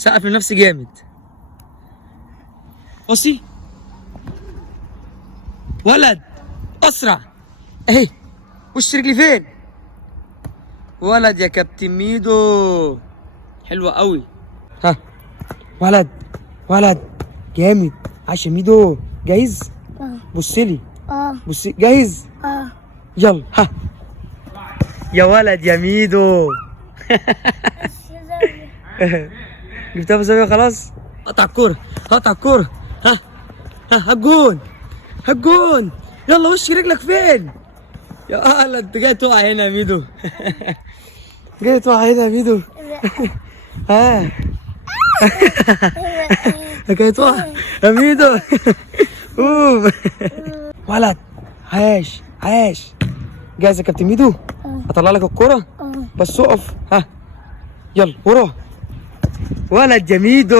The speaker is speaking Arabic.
سقف لنفسي جامد. بصي ولد اسرع اهي. وش رجلي فين؟ ولد يا كابتن ميدو، حلوة قوي. ها ولد ولد جامد. عاش يا ميدو. جاهز؟ بصلي. بصي جاهز؟ يلا ها. يا ولد يا ميدو. جبتها بزاوية خلاص. قطع الكورة قطع الكورة. ها ها هالجون هالجون. يلا وش رجلك فين؟ يا ولد انت جاي تقع هنا يا ميدو. جاي تقع هنا يا ميدو. ها جاي تقع يا ميدو. قوم. ولد عاش عاش. جاهز يا كابتن ميدو؟ اطلع لك الكورة بس اقف. ها يلا وراه. ولد يا ميدو.